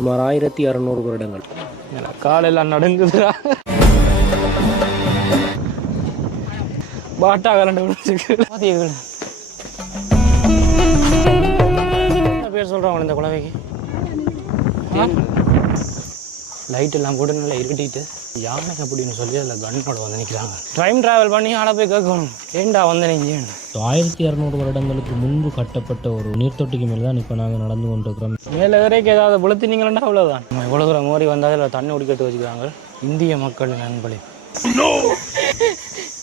சுமார் 1600 வருடங்கள். காலெல்லாம் நடுங்குதுடா. பாட்டா கலண்டு பேர் சொல்கிறவங்க இந்த குழவைக்கு லைட் எல்லாம் போட்டு நல்லா இருட்டிட்டு யானை அப்படின்னு சொல்லி அதில் கண்ணோட வந்து நிற்கிறாங்க. டைம் ட்ராவல் பண்ணி ஆளை போய் கேட்கணும், ஏண்டா வந்து நீங்கள் 1600 வருடங்களுக்கு முன்பு கட்டப்பட்ட ஒரு நீர்த்தொட்டிக்கு மேலே தான் இப்போ நாங்கள் நடந்து கொண்டிருக்கிறோம். மேலே வரைக்கும் ஏதாவது புளுத்தினீங்களா அவ்வளோதான். இவ்வளோ தூரம் மோரி வந்தால் அதில் தண்ணி குடிக்கட்டு வச்சுக்கிறாங்க. இந்திய மக்களின் நண்பளி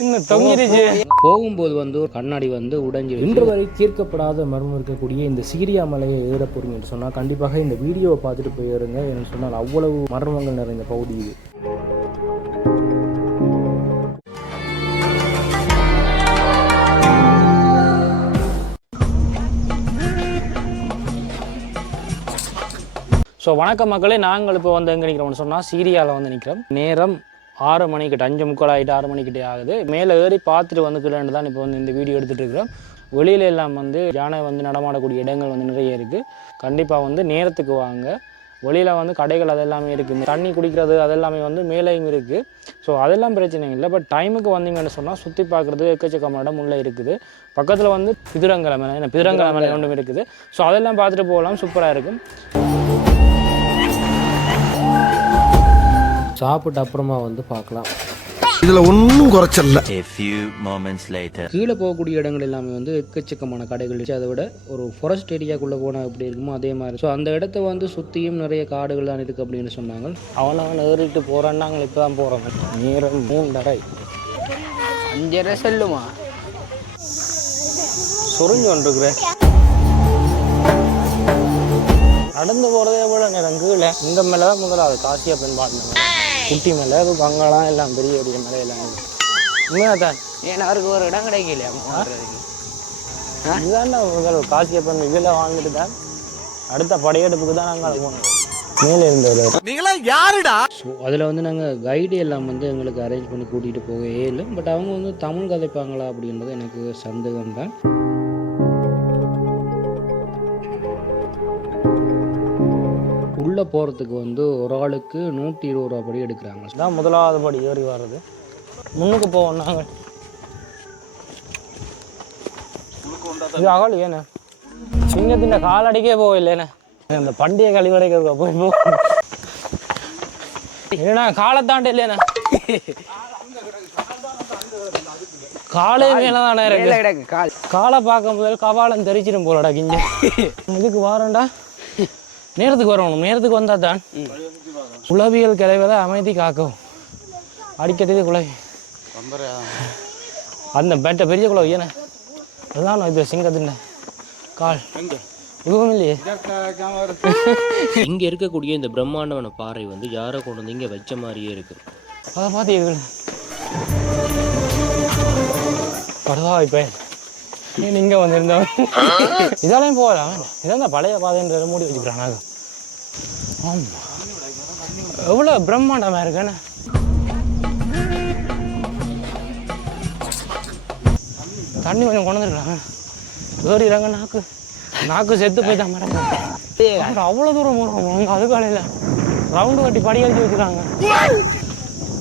இன்னும் தொங்கிருச்சு. போகும்போது வந்து ஒரு கண்ணாடி வந்து உடைஞ்சி இன்று வரை தீர்க்கப்படாத மர்மம் இருக்கக்கூடிய இந்த சீரியா மலையை ஏற போறீங்கன்னு சொன்னால் கண்டிப்பாக இந்த வீடியோவை பார்த்துட்டு போயிருங்க. என்று சொன்னால் அவ்வளவு மர்மங்கள் நிறைந்த பகுதி இது. ஸோ வணக்கம் மக்களே, நாங்கள் இப்போ வந்து எங்கே நிற்கிறோம்னு சொன்னால் சீரியாவில் வந்து நிற்கிறோம். நேரம் 6 மணிக்கிட்ட 5:45 ஆகிட்டு 6 மணிக்கிட்டே ஆகுது. மேலே ஏறி பார்த்துட்டு வந்துக்கலான்னு தான் இப்போ வந்து இந்த வீடியோ எடுத்துகிட்டு இருக்கிறோம். வெளியில எல்லாம் வந்து யானை வந்து நடமாடக்கூடிய இடங்கள் வந்து நிறைய இருக்குது. கண்டிப்பாக வந்து நேரத்துக்கு வாங்க. வெளியில் வந்து கடைகள் அதெல்லாமே இருக்குது. தண்ணி குடிக்கிறது அதெல்லாமே வந்து மேலேயும் இருக்குது. ஸோ அதெல்லாம் பிரச்சனை இல்லை. பட் டைமுக்கு வந்தீங்கன்னு சொன்னால் சுற்றி பார்க்குறது எக்கச்சக்கமான இடம் உள்ளே இருக்குது. பக்கத்தில் வந்து பிதுரங்கலை மேலே பிதுரங்கலை மேலே ஒன்றும் இருக்குது. ஸோ அதெல்லாம் பார்த்துட்டு போகலாம், சூப்பராக இருக்கும். சாப்பிட்டு அப்புறமா வந்து பார்க்கலாம். இதுல ஒன்றும் குறைச்சல. கீழே போகக்கூடிய இடங்கள் எல்லாமே வந்து எக்கச்சக்கமான கடைகள் இருந்துச்சு. அதை விட ஒரு ஃபாரஸ்ட் ஏரியாக்குள்ளே போனால் எப்படி இருக்குமோ அதே மாதிரி. ஸோ அந்த இடத்த வந்து சுற்றியும் நிறைய காடுகள் தான் இருக்குது அப்படின்னு சொன்னாங்க. அவன் ஏறிட்டு போகிறான்னு நாங்கள் இப்போ தான் போகிறோம். நேரம் 3:30 5:30 செல்லுமா சுருங்கி வந்துருக்குறேன். நடந்து போகிறதே எவ்வளோ நேரம் கீழே. இந்த மேலே தான் முதலாவது காசியா பெண் பாட்டின குட்டி மேலே அது கங்கலாம் எல்லாம் பெரிய பெரிய மேலே எல்லாம் உண்மையாக தான். ஏன்னா அவருக்கு ஒரு இடம் கிடைக்கலையா? இதுதான்டா முதல் காசியா பெண் இதில் வாழ்ந்துட்டு தான் அடுத்த படையெடுப்புக்கு தான் நாங்கள் போனோம். மேலே இருந்தது நீங்களா யாருடா? ஸோ அதில் வந்து நாங்கள் கைடு எல்லாம் வந்து எங்களுக்கு அரேஞ்ச் பண்ணி கூட்டிகிட்டு போகவே இல்லை. பட் அவங்க வந்து தமிழ் கதைப்பாங்களா அப்படின்றது எனக்கு சந்தேகம் தான். உள்ளே போகிறதுக்கு வந்து ஒரு ஆளுக்கு 120 ரூபா படி எடுக்கிறாங்க. தான் முதலாவது படி ஏறி வர்றது. முன்னுக்கு போவோம் நாங்கள். இது அகல் ஏண்ணே சிங்கத்தின் காலடிக்கே போகலைண்ணே. அந்த பண்டிகை கழிவறைக்கு போய் ஏன்னா காலத்தாண்டு இல்லைண்ணே, காலே மேலதானே இருக்கு. காலை பார்க்கும் போது கபாலம் தெரிச்சிடும் போலடா கிஞ்ச. இதுக்கு வாரண்டா நேரத்துக்கு வரணும். நேரத்துக்கு வந்தால் தான் உளவியல் கிளைவதை அமைதி காக்கும். அடிக்கடி குழவி அந்த பெட்ட பெரிய குழவி ஏன்னா அதுதான் இது சிங்கத்தின் கால் இதுவும் இல்லையே. இங்கே இருக்கக்கூடிய இந்த பிரம்மாண்டமான பாறை வந்து யாரை கொண்டு வந்து இங்கே வச்ச மாதிரியே இருக்கு. அதை பார்த்து இது பரவா இப்போ இங்கே வந்திருந்தவன் இதெல்லாம் போகலாம். இதான் பழைய பாதைன்ற மூடி வச்சுக்கிறானாங்க. ஆமாம், எவ்வளோ பிரம்மாண்டமாக இருக்குண்ணே. தண்ணி கொஞ்சம் கொண்டு வந்துருக்காங்க. ஏறிறாங்க. நாக்கு செத்து போய் தான் மேடம். அவ்வளோ தூரம் போகிறோம். அது காலையில் ரவுண்டு கட்டி படி அடிச்சு வச்சுருக்காங்க.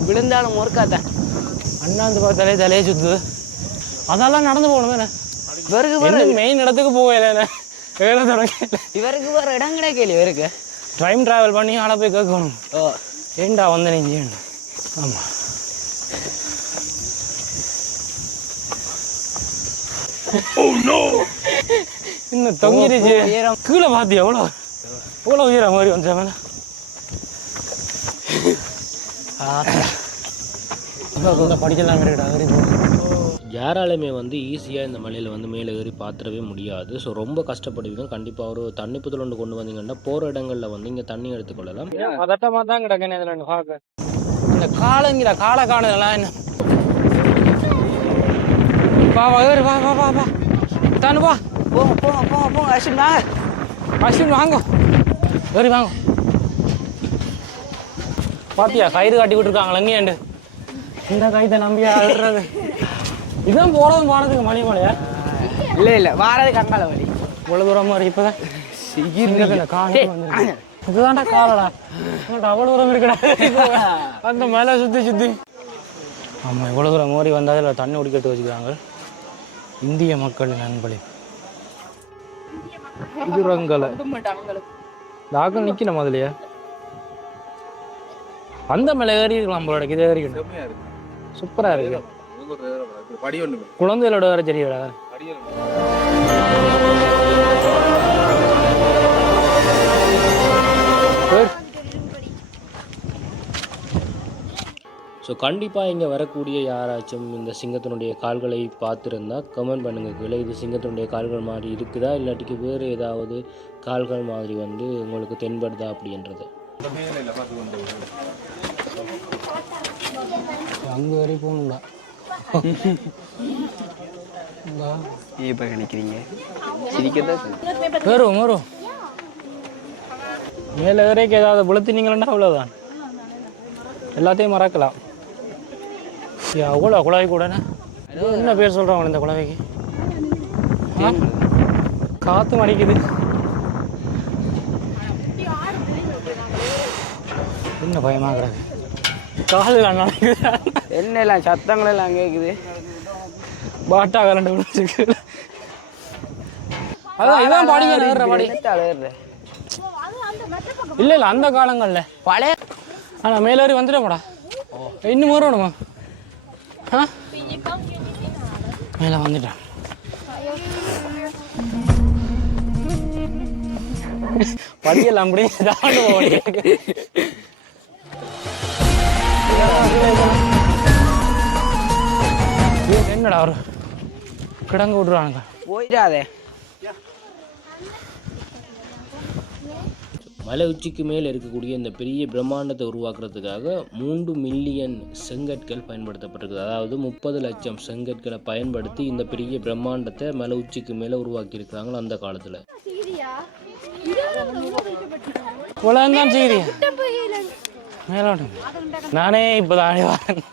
விழுந்தாலும் முறுக்காத்தான் அண்ணாந்து பார்த்தாலே தலையே சுற்றுது. அதெல்லாம் நடந்து போகணும் தானே. இவருக்கு மெயின் இடத்துக்கு போகல ஏழை தொடங்கல. இவருக்கு வேற இடம் கிடைக்கல. இவருக்கு டைம் ட்ராவல் பண்ணி ஆளை போய் கேட்கணும், ஏண்டா வந்து நீங்கள். ஆமாம், இன்னும் தொங்கிருச்சு. கீழே பார்த்து எவ்வளோ உயரம் மாதிரி வந்துச்சா மேலே. படிக்கலாம் கிடையாது. யாராலுமே வந்து ஈஸியாக இந்த மலையில் வந்து மேலே ஏறி பார்த்துடவே முடியாது. ஸோ ரொம்ப கஷ்டப்படுவீங்க. கண்டிப்பாக ஒரு தண்ணி புதல் கொண்டு வந்தீங்கன்னா போகிற இடங்களில் வந்து இங்கே தண்ணி எடுத்துக்கொள்ளலாம். அதட்டமாக தான் கிடக்குன்னு இதில் பார்க்க. இந்த காலங்கிற காலை காணுதெல்லாம் என்ன வா ஏறு வா வா வா வா தானு வா. போங்க போங்க போங்க போங்க. அஸ்வின் வாங்க, அஸ்வின் வாங்க, ஏறி வாங்க. பாத்தியா கயிறு காட்டி விட்டுருக்காங்களா இங்கேண்டு. இந்த கயிறை நம்பியா அழுறது. இதுதான் போனதுக்கு மலையா? இல்லை வாரது கங்கால வழி. இவ்வளோ தூரமாக இருக்கு. இப்போதான் இதுதான்டா காலடா அவ்வளோ தூரம் இருக்குடா அந்த மேலே சுற்றி ஆமாம் இவ்வளோ தூரம் மோரி வந்தால் அதில் தண்ணி குடிக்கிறது வச்சுக்கிறாங்க. இந்திய மக்களின் அன்பளிப்பு இது ரங்கலை டாக்கள் நிற்கணும் அதுலையே அந்த மேலே ஏறி இருக்கலாம் போல இதை ஏறிக்கணும். சூப்பராக இருக்கு. குழந்தைகளோட வேற தெரியல. ஸோ கண்டிப்பாக இங்கே வரக்கூடிய யாராச்சும் இந்த சிங்கத்தினுடைய கால்களை பார்த்துருந்தா கமெண்ட் பண்ணுங்கள் கீழே. இது சிங்கத்தினுடைய கால்கள் மாதிரி இருக்குதா இல்லாட்டிக்கு வேறு ஏதாவது கால்கள் மாதிரி வந்து உங்களுக்கு தென்படுதா அப்படின்றது. அங்கே வரை போகணுங்களா இப்போ நினைக்கிறீங்க சிரிக்கதான் வரும் மேலே வரைக்கும் ஏதாவது புலத்தினீங்களா அவ்வளோதான், எல்லாத்தையும் மறக்கலாம். அவ்வளோ குழாய் கூடண்ணே என்ன பேர் சொல்கிறாங்க இந்த குழாய்க்கு? காற்று அடிக்குது. என்ன பயமாக கிடக்கு காலு நடக்குது. என்ன எல்லாம் சத்தங்கள் எல்லாம் கேட்குது. பாட்டா கலண்டு விழுந்துருக்கு. அதான் இதான் பாடிங்க பாடி இல்லை அந்த காலங்கள்ல பழைய ஆனால் மேலேறி வந்துட்டோம்டா. இன்னும் வரணுமா? ஆ மேலே வந்துட்டேன். படியெல்லாம் அப்படியே என்னடா ஒரு கிடங்கு விட்ருவானுங்க. போயிடாதே. மலை உச்சிக்கு மேல் இருக்கக்கூடிய இந்த பெரிய பிரம்மாண்டத்தை உருவாக்குறதுக்காக 3 மில்லியன் செங்கற்கள் பயன்படுத்தப்பட்டிருக்குது. அதாவது 30 லட்சம் செங்கற்களை பயன்படுத்தி இந்த பெரிய பிரம்மாண்டத்தை மலை உச்சிக்கு மேலே உருவாக்கியிருக்கிறாங்க அந்த காலத்தில். உலகம்தான் சீரியா மேலோட்டம். நானே இப்போ தான் வரேன்.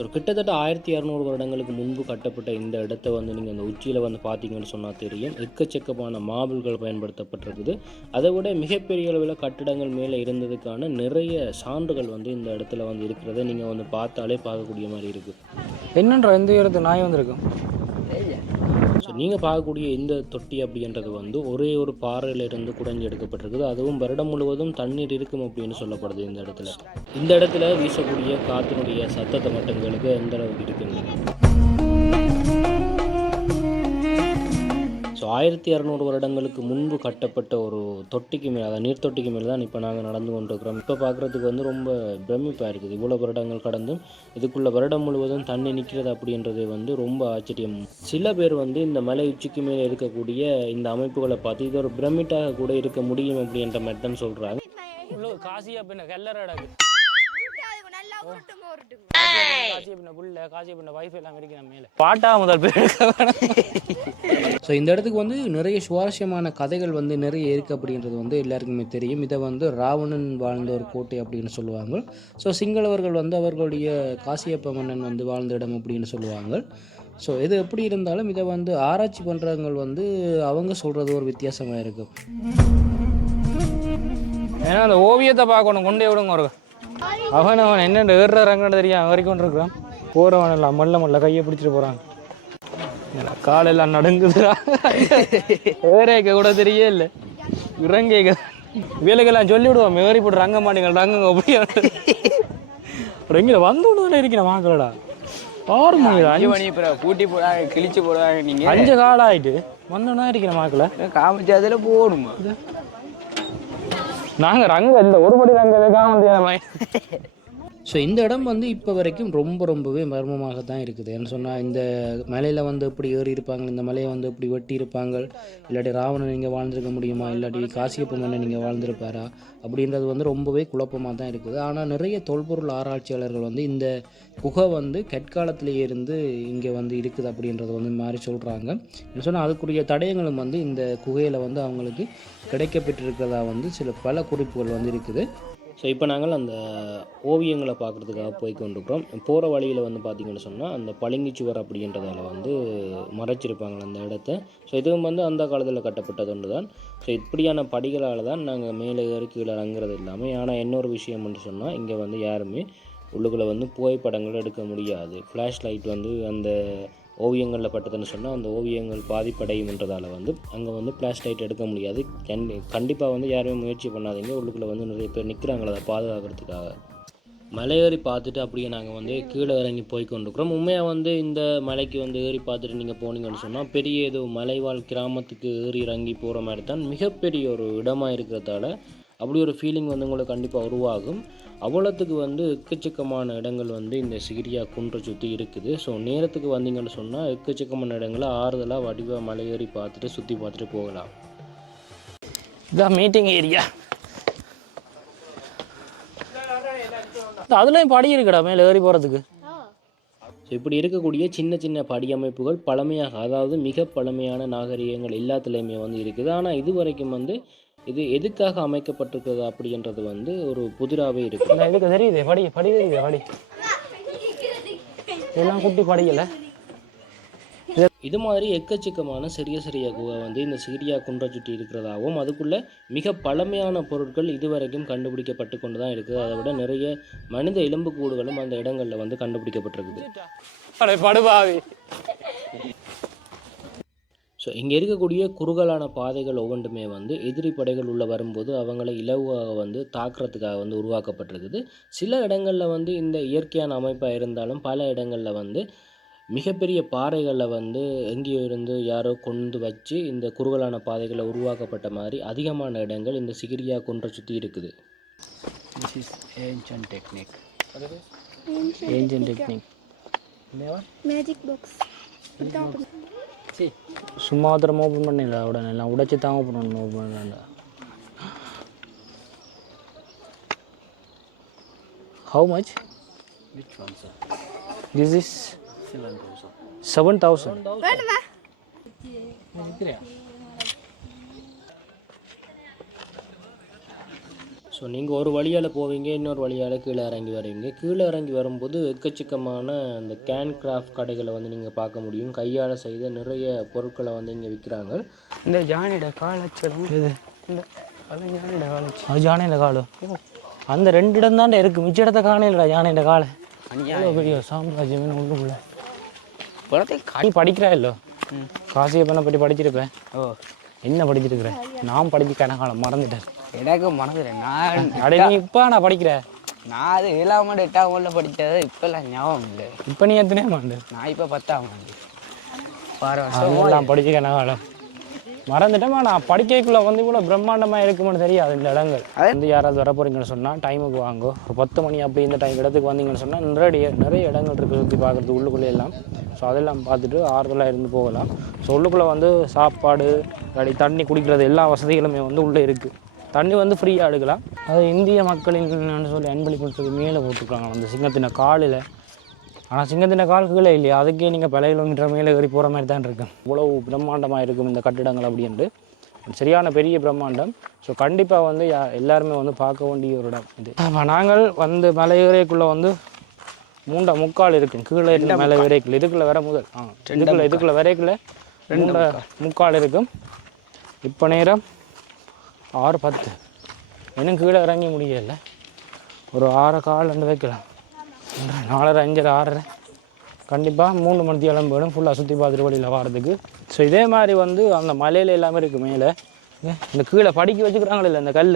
ஒரு கிட்டத்தட்ட 1200 வருடங்களுக்கு முன்பு கட்டப்பட்ட இந்த இடத்த வந்து நீங்கள் அந்த உச்சியில் வந்து பார்த்தீங்கன்னு சொன்னால் தெரியும். எக்கச்சக்கமான மார்பிள்கள் பயன்படுத்தப்பட்டிருக்குது. அதை விட மிகப்பெரிய அளவில் கட்டிடங்கள் மேலே இருந்ததுக்கான நிறைய சான்றுகள் வந்து இந்த இடத்துல வந்து இருக்கிறத நீங்கள் வந்து பார்த்தாலே பார்க்கக்கூடிய மாதிரி இருக்குது. என்னன்ற எந்த இடத்து நாய் வந்திருக்கும். ஸோ நீங்கள் பார்க்கக்கூடிய இந்த தொட்டி அப்படின்றது வந்து ஒரே ஒரு பாறையிலிருந்து குடைஞ்சி எடுக்கப்பட்டிருக்குது. அதுவும் வருடம் முழுவதும் தண்ணீர் இருக்கும் அப்படின்னு சொல்லப்படுது. இந்த இடத்துல வீசக்கூடிய காற்றினுடைய சத்தத்தை மட்டுங்களுக்கு எந்த அளவுக்கு இருக்குங்க. ஸோ 1200 வருடங்களுக்கு முன்பு கட்டப்பட்ட ஒரு தொட்டிக்கு மேலே, அதாவது நீர் தொட்டிக்கு மேலே தான் இப்போ நாங்கள் நடந்து கொண்டிருக்கிறோம். இப்போ பார்க்குறதுக்கு வந்து ரொம்ப பிரமிப்பாக இருக்குது. இவ்வளோ வருடங்கள் கடந்தும் இதுக்குள்ள வருடம் முழுவதும் தண்ணி நிற்கிறது அப்படின்றது வந்து ரொம்ப ஆச்சரியம். சில பேர் வந்து இந்த மலை உச்சிக்கு மேலே இருக்கக்கூடிய இந்த அமைப்புகளை பார்த்து இது ஒரு பிரமிட்டாக கூட இருக்க முடியும் அப்படின்ற மாதிரி தான் சொல்கிறாங்க. காசியா பின்ன கல்லறடா பாட்டா முதல் பேர். ஸோ இந்த இடத்துக்கு வந்து நிறைய சுவாரஸ்யமான கதைகள் வந்து நிறைய இருக்குது அப்படின்றது வந்து எல்லாருக்குமே தெரியும். இதை வந்து ராவணன் வாழ்ந்த ஒரு கோட்டை அப்படின்னு சொல்லுவாங்க. ஸோ சிங்களவர்கள் வந்து அவர்களுடைய காசியப்ப மன்னன் வந்து வாழ்ந்த இடம் அப்படின்னு சொல்லுவாங்க. ஸோ இது எப்படி இருந்தாலும் இதை வந்து ஆராய்ச்சி பண்ணுறவங்க வந்து அவங்க சொல்கிறது ஒரு வித்தியாசமாக இருக்கும். ஏன்னா அந்த ஓவியத்தை பார்க்கணும் கொண்டே விடுங்க. ஒரு அவன் என்னென்ன ஏறுறாங்கன்னு தெரியும் வரைக்கும் கொண்டிருக்கிறான். போகிறவன் எல்லாம் மல்ல கையை பிடிச்சிட்டு போகிறாங்க. காலெல்லாம் நடுங்குதுரா. ஏறேக்க கூட தெரிய இல்லை இறங்கேக்க வேலைக்கெல்லாம் சொல்லி விடுவோம். ஏறி போட்டு ரங்க மாட்டீங்க ரங்குங்க அப்படியே எங்கே வந்து விடுதல இருக்கிற வாங்கலடா. 6 மணி 5 மணி பூட்டி போடாங்க கிழிச்சு போடுவாங்க. நீங்கள் 5 காலம் ஆகிட்டு வந்தோன்னா இருக்கிற மாக்கில் காமிச்சு அதில் போகணுமா? நாங்கள் ரங்க இல்லை ஒரு படி ரங்க காம. ஸோ இந்த இடம் வந்து இப்போ வரைக்கும் ரொம்பவே மர்மமாக தான் இருக்குது. என்ன சொன்னால் இந்த மலையில் வந்து எப்படி ஏறி இருப்பாங்க, இந்த மலையை வந்து எப்படி வெட்டி இருப்பாங்க, இல்லாட்டி ராவணன் நீங்கள் வாழ்ந்திருக்க முடியுமா, இல்லாட்டி காசியப்ப மன்னன் நீங்கள் வாழ்ந்திருப்பாரா அப்படின்றது வந்து ரொம்பவே குழப்பமாக தான் இருக்குது. ஆனால் நிறைய தொல்பொருள் ஆராய்ச்சியாளர்கள் வந்து இந்த குகை வந்து கற்காலத்திலேயே இருந்து இங்கே வந்து இருக்குது அப்படின்றது வந்து மாதிரி சொல்கிறாங்க. என்ன சொன்னால் அதுக்குரிய தடயங்களும் வந்து இந்த குகையில் வந்து அவங்களுக்கு கிடைக்கப்பட்டிருக்கிறதா வந்து பல குறிப்புகள் வந்து இருக்குது. ஸோ இப்போ நாங்கள் அந்த ஓவியங்களை பார்க்குறதுக்காக போய் கொண்டிருக்கிறோம். போகிற வழியில் வந்து பார்த்திங்கன்னு சொன்னால் அந்த பளிங்குச்சுவர் அப்படின்றதால வந்து மறைச்சிருப்பாங்க அந்த இடத்த. ஸோ இதுவும் வந்து அந்த காலத்தில் கட்டப்பட்டது ஒன்று தான். ஸோ இப்படியான படிகளால் தான் நாங்கள் மேலே ஏறி கீழே இறங்குறது இல்லாமல். ஆனால் இன்னொரு விஷயம் என்று சொன்னால் இங்கே வந்து யாருமே உள்ளுக்குள்ளே வந்து புகைப்படங்கள் எடுக்க முடியாது. ஃப்ளாஷ் லைட் வந்து அந்த ஓவியங்களில் பட்டதுன்னு சொன்னால் அந்த ஓவியங்கள் பாதிப்படையும்ன்றதால வந்து அங்கே வந்து ஃப்ளாஷ் லைட் எடுக்க முடியாது. கண்டிப்பாக வந்து யாருமே முயற்சி பண்ணாதீங்க. உள்ளுக்குள்ளே வந்து நிறைய பேர் நிற்கிறாங்கள அதை பாதுகாக்கிறதுக்காக. மலையேறி பார்த்துட்டு அப்படியே நாங்கள் வந்து கீழே இறங்கி போய் கொண்டிருக்கிறோம். உண்மையாக வந்து இந்த மலைக்கு வந்து ஏறி பார்த்துட்டு நீங்கள் போனீங்கன்னு சொன்னால் பெரிய ஏதோ மலைவாழ் கிராமத்துக்கு ஏறி இறங்கி போகிற மாதிரி தான் மிகப்பெரிய ஒரு இடமாக இருக்கிறதால அப்படி ஒரு ஃபீலிங் வந்து உங்களுக்கு கண்டிப்பாக உருவாகும். அவ்வளோத்துக்கு வந்து எக்கச்சக்கமான இடங்கள் வந்து இந்த சிகிரியா குன்றை சுற்றி இருக்குது. ஸோ நேரத்துக்கு வந்தீங்கன்னு சொன்னால் எக்கச்சக்கமான இடங்களை ஆறுதலாக வடிவாக மலையேறி பார்த்துட்டு சுற்றி பார்த்துட்டு போகலாம். இதான் மீட்டிங் ஏரியா. அதுலேயும் படி இருக்குடா மேலே ஏறி போகிறதுக்கு. ஸோ இப்படி இருக்கக்கூடிய சின்ன சின்ன படியமைப்புகள் பழமையாக, அதாவது மிக பழமையான நாகரிகங்கள் எல்லாத்துலேயுமே வந்து இருக்குது. ஆனால் இது வரைக்கும் வந்து இது எதுக்காக அமைக்கப்பட்டிருக்குது அப்படின்றது வந்து ஒரு புதிராகவே இருக்குது. இதுக்கு தெரியுது படி தெரியுது படி இதெல்லாம் குட்டி படிக்கலை. இது மாதிரி எக்கச்சக்கமான சிறிய சிறிய குகை வந்து இந்த சிகிரியா குன்றை சுற்றி இருக்கிறதாகவும் அதுக்குள்ளே மிக பழமையான பொருட்கள் இதுவரைக்கும் கண்டுபிடிக்கப்பட்டு கொண்டு தான் இருக்குது. அதை விட நிறைய மனித எலும்புக்கூடுகளும் அந்த இடங்களில் வந்து கண்டுபிடிக்கப்பட்டிருக்குது. படுபாவி. ஸோ இங்கே இருக்கக்கூடிய குறுகலான பாதைகள் ஒவ்வொன்றுமே வந்து எதிரி படைகள் உள்ளே வரும்போது அவங்கள இலவாக வந்து தாக்குறதுக்காக வந்து உருவாக்கப்பட்டிருக்குது. சில இடங்களில் வந்து இந்த இயற்கையான அமைப்பாக இருந்தாலும் பல இடங்களில் வந்து மிகப்பெரிய பாறைகளில் வந்து எங்கேயோ இருந்து யாரோ கொண்டு வச்சு இந்த குறுகலான பாதைகளை உருவாக்கப்பட்ட மாதிரி அதிகமான இடங்கள் இந்த சிகிரியா குன்றை சுற்றி இருக்குது. சும்மா தரம் ஓப்பன் பண்ணிடல உடனே எல்லாம் உடைச்சி தான் ஓப்பன் பண்ணணும். ஓப்பன் பண்ணல. How much? This is 7,000. So நீங்கள் ஒரு வழியால் போவீங்க, இன்னொரு வழியால் கீழே இறங்கி வருவீங்க. கீழே இறங்கி வரும்போது எக்கச்சக்கமான அந்த கேன் கிராஃப்ட் கடைகளை வந்து நீங்கள் பார்க்க முடியும். கையால் செய்த நிறைய பொருட்களை வந்து இங்கே விற்கிறாங்க. இந்த ஜானியோட காலச்சடம் இது அது ஜானியோட காலச்சு. அது ஜானையில் காலு அந்த 2 இடம் தாண்டா இருக்குது. மிச்ச இடத்த காணையிலடா ஜானையோட காலை. பெரிய சாம்ராஜ்யம் உள்ளுக்குள்ள நீ படிக்கிறா இல்லோ? காசியப்பனை பற்றி படிச்சிருப்பேன். ஓ என்ன படிச்சிருக்கிறேன்? நான் படிக்க கணக்காலம் மறந்துட்டேன். எனக்கு மறந்துடுறேன். நான் அடே நீ இப்போ நான் படிக்கிறேன். நான் அது 7ஆம் ஆண்டு 8ஆம் ஆண்டில் படித்தது இப்போல்லாம் ஞாபகம் இல்லை. இப்போ நீ எத்தனையாம் ஆண்டு? நான் இப்போ 10ஆம் ஆண்டு. 6 வருஷம் படிக்க கணக்காலம் மறந்துட்டேமா. நான் படிக்கக்குள்ளே வந்து இவ்வளோ பிரம்மாண்டமாக இருக்குமென்னு தெரியாது. இந்த இடங்கள் வந்து யாராவது வர போகிறீங்கன்னு சொன்னால் டைமுக்கு வாங்கோ. ஒரு 10 மணி அப்படி இந்த இடத்துக்கு வந்தீங்கன்னு சொன்னால் நிறைய இடங்கள் இருக்குது சுற்றி பார்க்குறது உள்ளுக்குள்ளே எல்லாம். ஸோ அதெல்லாம் பார்த்துட்டு ஆறுதலாக இருந்து போகலாம். ஸோ உள்ளுக்குள்ளே வந்து சாப்பாடு இல்லாட்டி தண்ணி குடிக்கிறது எல்லா வசதிகளுமே வந்து உள்ளே இருக்குது. தண்ணி வந்து ஃப்ரீயாக எடுக்கலாம். அது இந்திய மக்களின் சொல்லி அன்பளிப்பு மேலே போட்டுருக்காங்க அந்த சிங்கத்தின காலில். ஆனால் சிங்கத்தின கால் கீழே இல்லையா, அதுக்கே நீங்கள் பல கிலோமீட்டர் மேலே ஏறி போகிற மாதிரி தான் இருக்கும். இவ்வளோ பிரம்மாண்டமாக இருக்கும் இந்த கட்டிடங்கள் அப்படின்ட்டு. சரியான பெரிய பிரம்மாண்டம். ஸோ கண்டிப்பாக வந்து எல்லாருமே வந்து பார்க்க வேண்டிய ஒரு இடம் இது. நாங்கள் வந்து மலை ஏறியக்குள்ளே வந்து 3.25 இருக்கும். கீழே இருந்த மலை ஏறியக்குள்ள இதுக்குள்ளே வர முதல் இதுக்குள்ளே வரைக்குள்ள 3.25 இருக்கும். இப்போ நேரம் 6:10. இன்னும் கீழே இறங்கி முடியல. ஒரு 6:15 வைக்கலாம். 4:30, 5:30, 6:30 கண்டிப்பாக 3 மணிக்கு போயிடும் ஃபுல்லாக சுற்றி பார்த்துட்டு வழியில் வாரதுக்கு. ஸோ இதே மாதிரி வந்து அந்த மலையில் எல்லாமே இருக்குது. மேலே இந்த கீழே படிக்க வச்சுக்கிறாங்களே இல்லை, இந்த கல்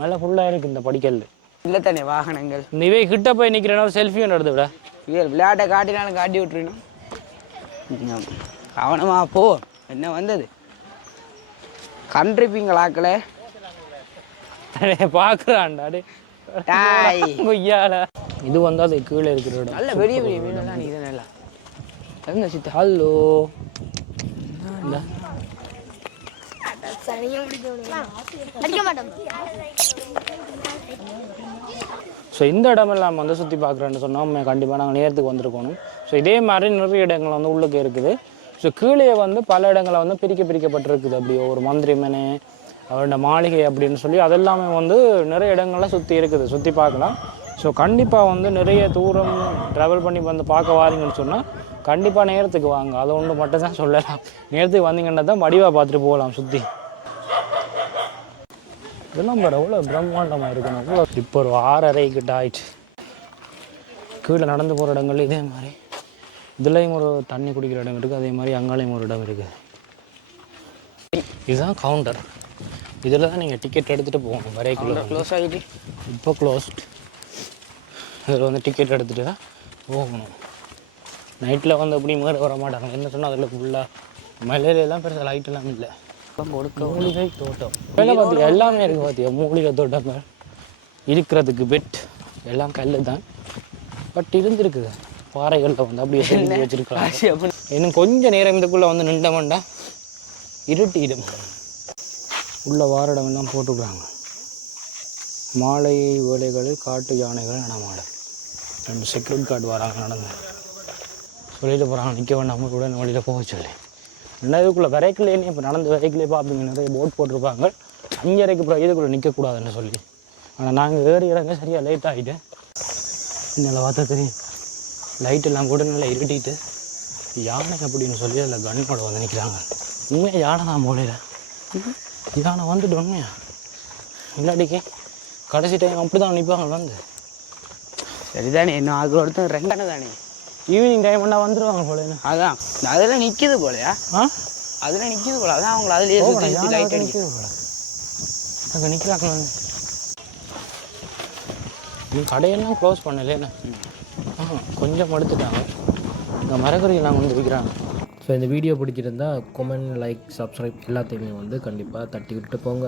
மேலே ஃபுல்லாக இருக்குது இந்த படிக்கல். இல்லை தானே வாகனங்கள். இந்த இவை கிட்ட போய் நிற்கிறேன்னா ஒரு செல்ஃபி ஒன்று எடுத்து விட. விளையாட்டை காட்டினாலும் காட்டி விட்டுருணும். கவனமாக போ. என்ன வந்தது கண்டிருப்பீங்களாக்கல பார்க்குறான்டா கொய்யால. இது வந்து அது கீழே இருக்கிற இடம். நல்ல பெரிய பெரிய மீனெல்லாம் இது நல்லா எங்க சித்த. ஹலோ ஸோ இந்த இடமெல்லாம் வந்து சுற்றி பார்க்குறேன்னு சொன்னால் கண்டிப்பாக நாங்கள் நேரத்துக்கு வந்திருக்கணும். ஸோ இதே மாதிரி நிறைய இடங்கள் வந்து உள்ளுக்கு இருக்குது. ஸோ கீழே வந்து பல இடங்களை வந்து பிரிக்கப்பட்டிருக்குது. அப்படி ஒரு மந்திரி மனை, அவரோட மாளிகை அப்படின்னு சொல்லி அதெல்லாமே வந்து நிறைய இடங்கள்லாம் சுற்றி இருக்குது, சுற்றி பார்க்கலாம். ஸோ கண்டிப்பாக வந்து நிறைய தூரம் ட்ராவல் பண்ணி வந்து பார்க்க வாரீங்கன்னு சொன்னால் கண்டிப்பாக நேரத்துக்கு வாங்க. அதை ஒன்று மட்டும் தான் சொல்லலாம். நேரத்துக்கு வந்தீங்கன்னா தான் வடிவாக பார்த்துட்டு போகலாம் சுற்றி. இதெல்லாம் வேறு எவ்வளோ பிரம்மாண்டமாக இருக்கணும். இப்போ ஒரு 6:30 கிட்ட ஆயிடுச்சு. கீழே நடந்து போகிற இடங்கள் இதே மாதிரி இதுலேயும் ஒரு தண்ணி குடிக்கிற இடம் இருக்குது, அதே மாதிரி அங்காலையும் ஒரு இடம் இருக்குது. இதுதான் கவுண்டர். இதில் தான் நீங்கள் டிக்கெட் எடுத்துகிட்டு போகணும். வரைக்குள்ள க்ளோஸ் ஆகிட்டு இப்போ க்ளோஸ்ட். இதில் வந்து டிக்கெட் எடுத்துகிட்டு தான் போகணும். நைட்டில் வந்து அப்படி மேலே வர மாட்டாங்க. என்ன சொன்னால் அதில் ஃபுல்லாக மலையிலலாம் பெருசாக லைட்டெல்லாம் இல்லை. மூலிகை தோட்டம் வேலை பார்த்தியா எல்லாமே இருக்குது. பார்த்தியா மூலிகை தோட்டங்கள் இருக்கிறதுக்கு பெட் எல்லாம் கல் தான். பட் இருந்துருக்குது பாறைகளில் வந்து அப்படியே செஞ்சு வச்சுருக்காங்க. இன்னும் கொஞ்சம் நேரம் இதுக்குள்ளே வந்து நின்றமண்டா இருட்டிடும். உள்ள வாரிடம் எல்லாம் போட்டுக்கிறாங்க. மாலை வேலைகளில் காட்டு யானைகள் நடமாடும். 2 செக்யூரிட்டி கார்டு வராங்க நடந்து சொல்லிட்டு போகிறாங்க நிற்க வேண்டாம் கூட வழியில் போக சொல்லி. இதுக்குள்ளே விரைக்கிலே இப்போ நடந்து விரைக்கிலே பார்ப்பீங்க நிறைய போட் போட்டிருப்பாங்க. 5:30க்கு அப்புறம் இதுக்குள்ளே நிற்கக்கூடாதுன்னு சொல்லி. ஆனால் நாங்கள் ஏறி இறங்க சரியாக லேட் ஆகிட்டு என்னால் பார்த்தா தெரியும் லைட் எல்லாம் கூட நல்லா இருட்டிட்டு யானை அப்படின்னு சொல்லி அதில் கண்ணோட வந்து நிற்கிறாங்க. உண்மையாக யானை தான் போலையில் யானை வந்துட்டு உண்மையா இல்லாட்டிக்கு கடைசி டைம் அப்படி தான் நிற்பாங்க வந்து. சரிதானே இன்னும் அது ஒருத்தன் 2 தானே ஈவினிங் டைம் பண்ணால் வந்துடுவாங்க போல. அதான் அதில் நிற்கிது போலையா? அதில் நிற்கிது போல. அதான் அவங்கள அதுலேயே சுற்றி லைட் அடிக்குது போல. அங்கே நிற்கிறாங்க வந்து. கடையெல்லாம் க்ளோஸ் பண்ணலேண்ணே. கொஞ்சம் எடுத்துட்டாங்க. இந்த மரக்கறியெல்லாம் வந்து விற்கிறாங்க. ஸோ இந்த வீடியோ பிடிச்சிருந்தா கமெண்ட், லைக், சப்ஸ்கிரைப் எல்லாத்தையுமே வந்து கண்டிப்பாக தட்டி விட்டு போங்க.